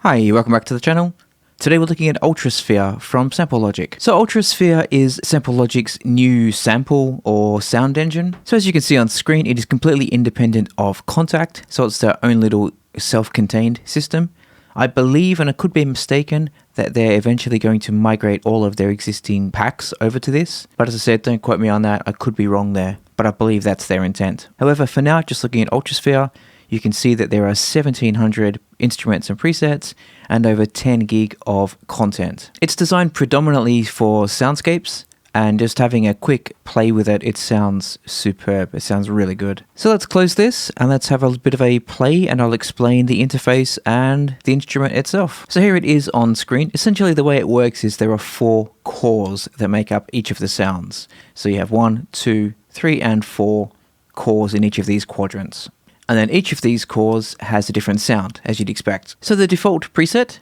Hi, welcome back to the channel. Today we're looking at ultraSPHERE from Sample Logic. So ultraSPHERE is Sample Logic's new sample or sound engine. So as you can see on screen, it is completely independent of Kontakt, so it's their own little self-contained system. I believe, and I could be mistaken, that they're eventually going to migrate all of their existing packs over to this. But as I said, don't quote me on that, I could be wrong there, but I believe that's their intent. However, for now, just looking at ultraSPHERE, you can see that there are 1700 instruments and presets and over 10 gig of content. It's designed predominantly for soundscapes, and just having a quick play with it, it sounds superb. It sounds really good. So let's close this and let's have a bit of a play, and I'll explain the interface and the instrument itself. So here it is on screen. Essentially the way it works is there are 4 cores that make up each of the sounds. So you have 1, 2, 3, and 4 cores in each of these quadrants. And then each of these cores has a different sound, as you'd expect. So the default preset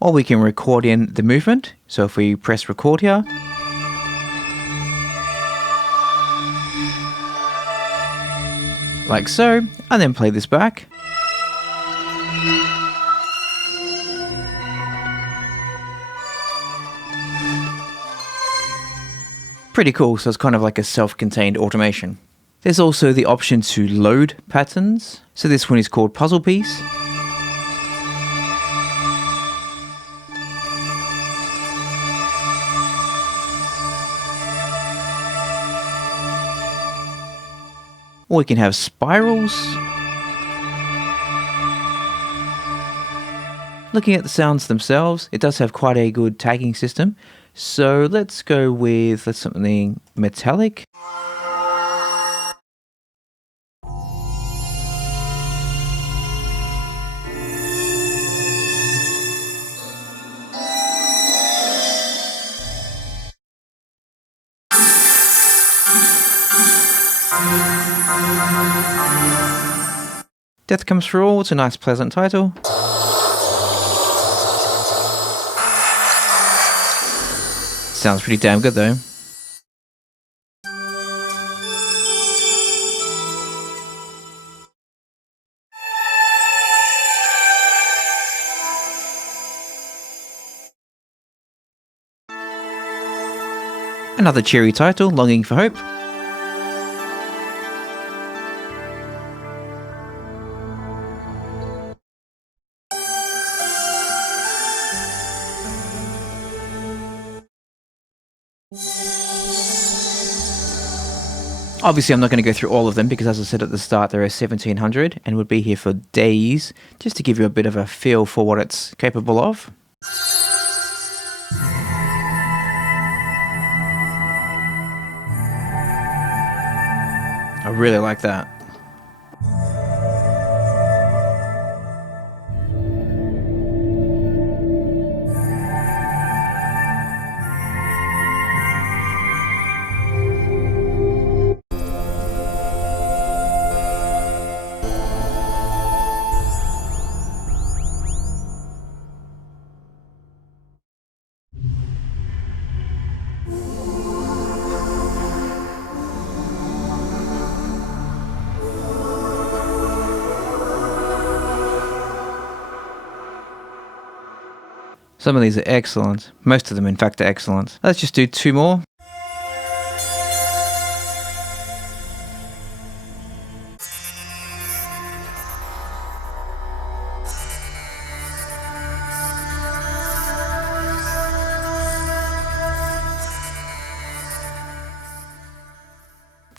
or we can record in the movement. So if we press record here, like so, and then play this back. Pretty cool, so it's kind of like a self-contained automation. There's also the option to load patterns. So this one is called Puzzle Piece. Or we can have spirals. Looking at the sounds themselves, it does have quite a good tagging system. So let's go with something metallic. Death Comes for All, it's a nice pleasant title. Sounds pretty damn good though. Another cheery title, Longing for Hope. Obviously, I'm not going to go through all of them because, as I said at the start, there are 1700 and would be here for days, just to give you a bit of a feel for what it's capable of. I really like that. Some of these are excellent. Most of them, in fact, are excellent. Let's just do 2 more.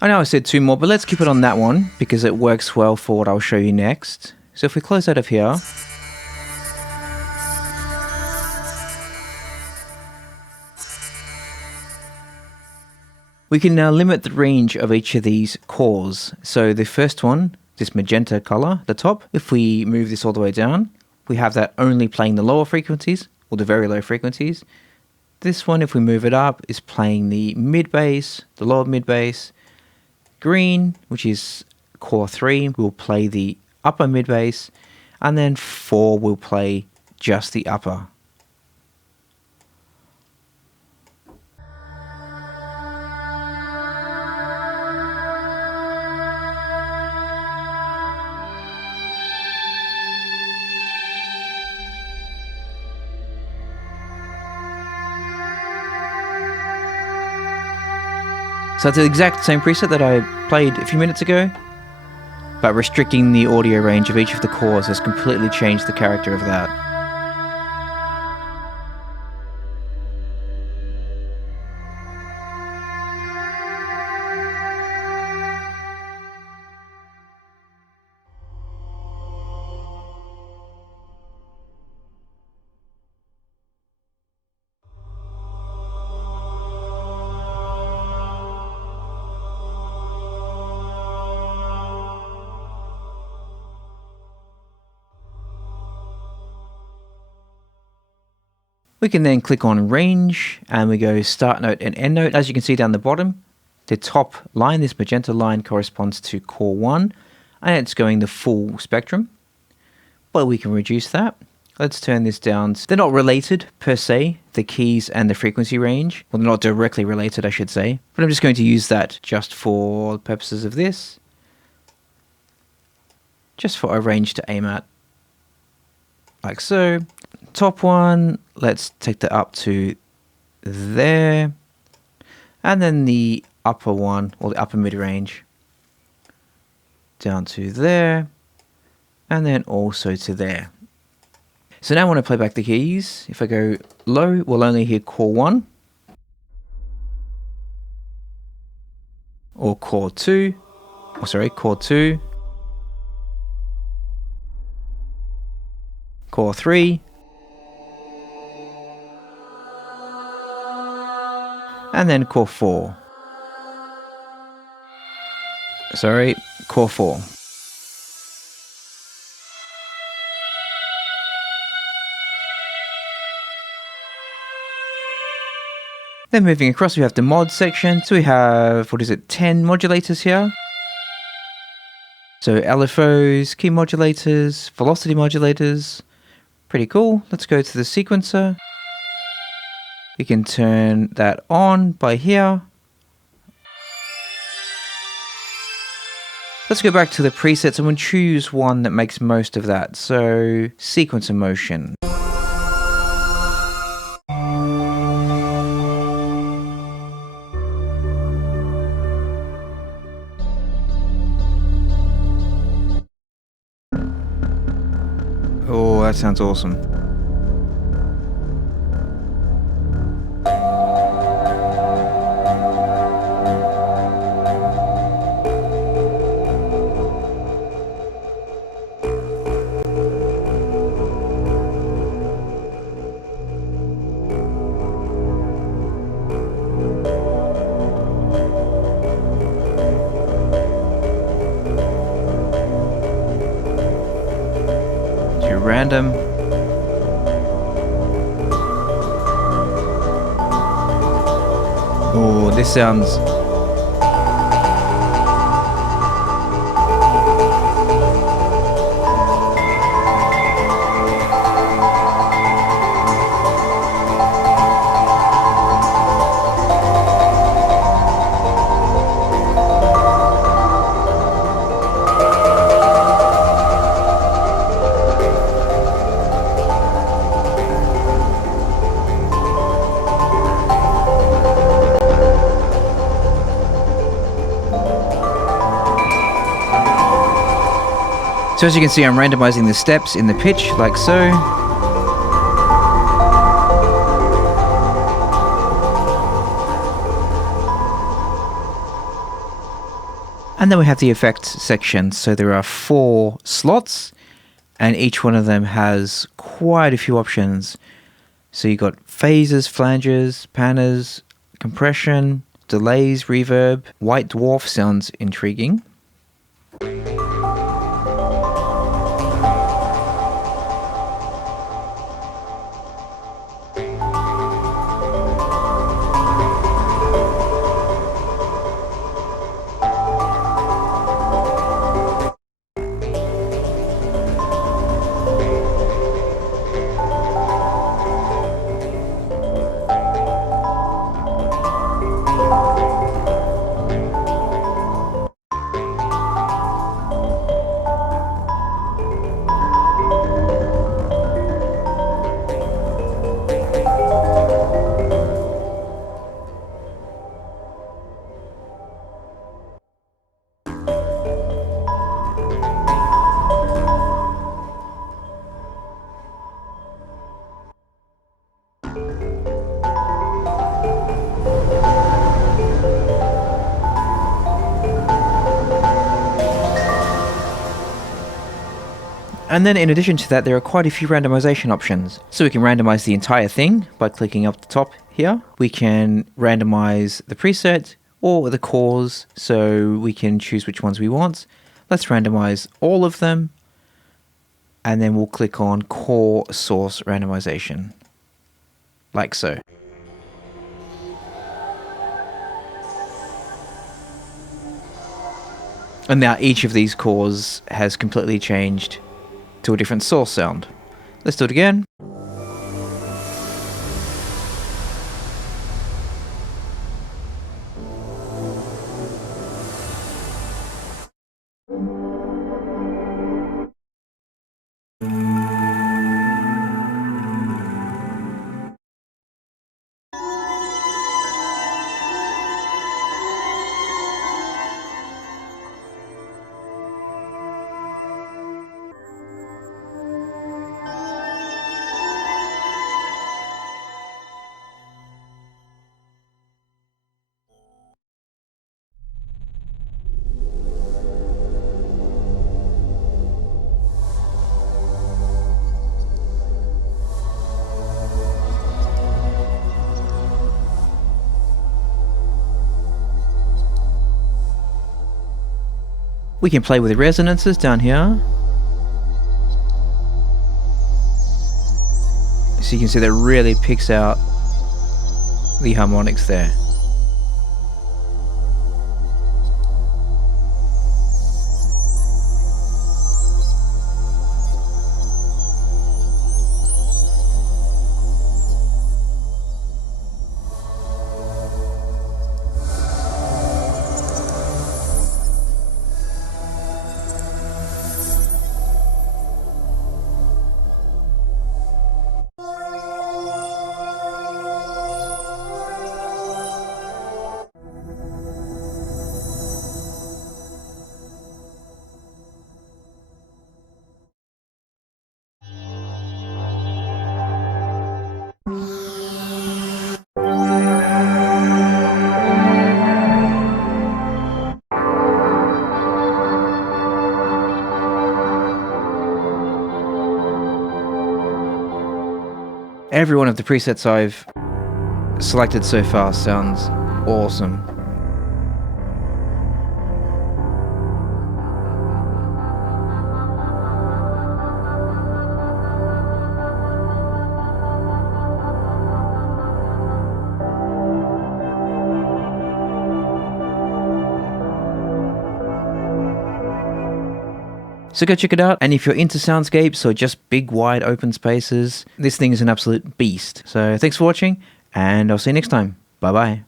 I know I said 2 more, but let's keep it on that one because it works well for what I'll show you next. So if we close out of here, We can now limit the range of each of these cores. So the first one, this magenta color, the top, if we move this all the way down, we have that only playing the lower frequencies, or the very low frequencies. This one, if we move it up, is playing the mid bass, the lower mid bass. Green, which is core 3, will play the upper mid bass, and then 4 will play just the upper. So it's the exact same preset that I played a few minutes ago, but restricting the audio range of each of the cores has completely changed the character of that. We can then click on range and we go start note and end note. As you can see down the bottom, the top line, this magenta line, corresponds to core 1 and it's going the full spectrum. But we can reduce that. Let's turn this down. They're not related per se, the keys and the frequency range. Well, they're not directly related, I should say. But I'm just going to use that just for the purposes of this. Just for a range to aim at. Like so. Top one, let's take that up to there. And then the upper one, or the upper mid-range, down to there. And then also to there. So now when I play back the keys, if I go low, we'll only hear core 1. Or core 2. Oh, sorry, core 2. Core 3. And then core 4. Sorry, core 4. Then moving across, we have the mod section. So we have, 10 modulators here. So LFOs, key modulators, velocity modulators. Pretty cool. Let's go to the sequencer. We can turn that on by here. Let's go back to the presets and we'll choose one that makes most of that. So, sequencer motion. Oh, that sounds awesome. Random. Oh, this sounds... So as you can see, I'm randomizing the steps in the pitch, like so. And then we have the effects section. So there are 4 slots, and each one of them has quite a few options. So you've got phases, flanges, panners, compression, delays, reverb. White dwarf sounds intriguing. And then in addition to that, there are quite a few randomization options. So we can randomize the entire thing by clicking up the top here. We can randomize the preset or the cores, so we can choose which ones we want. Let's randomize all of them. And then we'll click on core source randomization, like so. And now each of these cores has completely changed to a different source sound. Let's do it again. We can play with resonances down here. So you can see that really picks out the harmonics there. Every one of the presets I've selected so far sounds awesome. So go check it out, and if you're into soundscapes or just big wide open spaces, this thing is an absolute beast. So thanks for watching, and I'll see you next time. Bye bye.